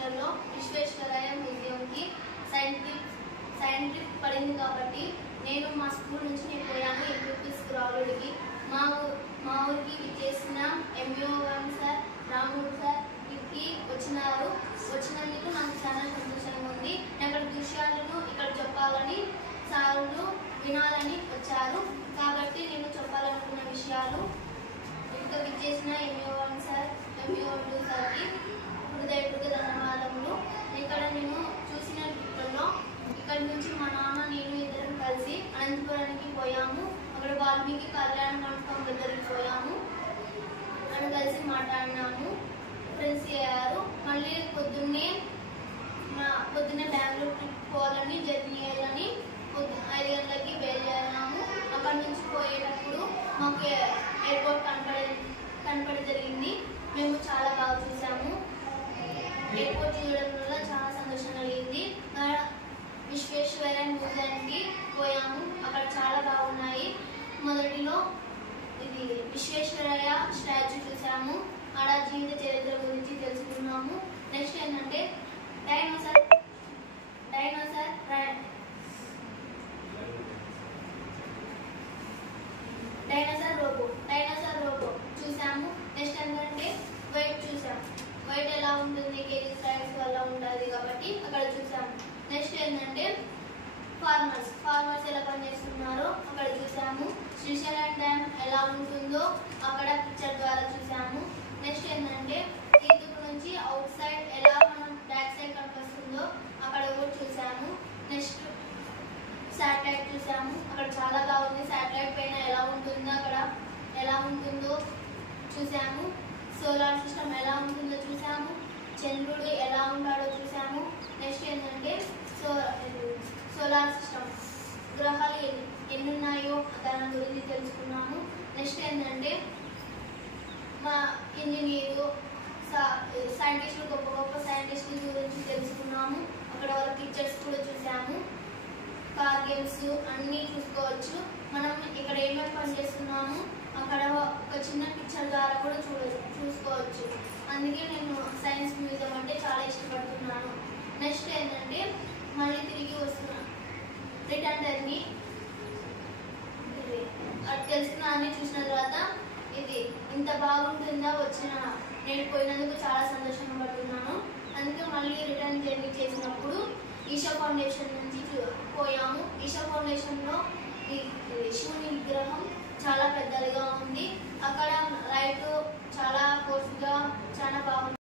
నెలలో విశ్వేశ్వరయ్య మ్యూజియంకి సైంటిఫిక్ పడింది కాబట్టి నేను మా స్కూల్ నుంచి పోయాను ఎంపీపీస్ గ్రౌండ్కి. మా ఊరికి విచ్చేసిన ఎంఈఓ సార్, రాముడు సార్ వీరికి వచ్చినందుకు నాకు చాలా సంతోషంగా ఉంది. అక్కడ దృశ్యాలను ఇక్కడ చెప్పాలని సార్లు వినాలని వచ్చారు కాబట్టి నేను చెప్పాలనుకున్న విషయాలు ఇంకా విచ్చేసిన ఎంఈఓ సార్కి హృదయపూర్వక ధన్యవాదములు. ఇక్కడ నేను చూసిన ట్రిప్లలో ఇక్కడి నుంచి మా నాన్న నేను ఇద్దరం కలిసి అనంతపురానికి పోయాము. అక్కడ వాల్మీకి కళ్యాణ మండపం దగ్గరికి పోయాము. అక్కడ కలిసి మాట్లాడినాము, ఫ్రెండ్స్ అయ్యారు. మళ్ళీ పొద్దున్నే బెంగళూరు ట్రిప్ పోవాలని జర్నీ చేయాలని 5 గంటలకి బయలుదేరాము. అక్కడ నుంచి పోయేటప్పుడు మాకు ఎయిర్పోర్ట్ కనపడి జరిగింది. మేము చాలా బాగా చూసాము. ఎయిర్పోర్ట్ చూడడం వల్ల చాలా సంతోషం కలిగింది. విశ్వేశ్వరయ్య మ్యూజియంకి పోయాము. అక్కడ చాలా బాగున్నాయి. మొదటిలో ఇది విశ్వేశ్వరయ్య స్టాచ్యూ చూసాము. ఆడ జీవిత చరిత్ర గురించి తెలుసుకున్నాము. నెక్స్ట్ ఏంటంటే డైనోసార్ రోబో చూసాము. నెక్స్ట్ ఏంటంటే వైట్ చూసాము. వైట్ ఎలా ఉంటుంది, కేజీ స్టాక్స్ వల్ల ఉంటుంది కాబట్టి అక్కడ చూసాము. నెక్స్ట్ ఏంటంటే ఫార్మర్స్ ఎలా పనిచేస్తున్నారో అక్కడ చూసాము. శ్రీశైలం డ్యామ్ ఎలా ఉంటుందో అక్కడ పిక్చర్ ద్వారా చూసాము. నెక్స్ట్ ఏంటంటే ఈదుకు నుంచి అవుట్ సైడ్ ఎలా మనం బ్యాక్ సైడ్ కనిపిస్తుందో అక్కడ కూడా చూసాము. నెక్స్ట్ శాటిలైట్ చూసాము. అక్కడ చాలా బాగుంది. శాటిలైట్ పైన ఎలా ఉంటుందో అక్కడ ఎలా ఉంటుందో చూసాము. సోలార్ సిస్టమ్ ఎలా ఉంటుందో చూసాము. చంద్రుడు ఎలా ఉంటాడో చూసాము. నెక్స్ట్ ఏంటంటే సోలార్ సిస్టమ్ గ్రహాలు ఎన్ని ఉన్నాయో దాని గురించి తెలుసుకున్నాము. నెక్స్ట్ ఏంటంటే మా ఇంజనీరు సైంటిస్టులు గొప్ప సైంటిస్టుల గురించి తెలుసుకున్నాము. అక్కడ వాళ్ళ పిక్చర్స్ కూడా చూసాము. కార్ గేమ్స్ అన్నీ చూసుకోవచ్చు. మనం ఇక్కడ ఏమేమి పని చేస్తున్నాము అక్కడ ఒక చిన్న పిక్చర్ ద్వారా కూడా చూసుకోవచ్చు. అందుకే నేను సైన్స్ మ్యూజియం అంటే చాలా ఇష్టపడుతున్నాను. నెక్స్ట్ ఏంటంటే మళ్ళీ తిరిగి వస్తున్నాను. రిటర్న్ జర్నీ తెలుసుకున్న అన్ని చూసిన తర్వాత ఇది ఇంత బాగుంటుందా నేను పోయినందుకు చాలా సంతోషంగా పడుతున్నాను. అందుకే మళ్ళీ రిటర్న్ జర్నీ చేసినప్పుడు ఈషా ఫౌండేషన్ నుంచి పోయాము. ఈషా ఫౌండేషన్లో శివుని విగ్రహం చాలా పెద్దదిగా ఉంది. అక్కడ లైట్ చాలా ఫోర్స్గా చాలా బాగుంది.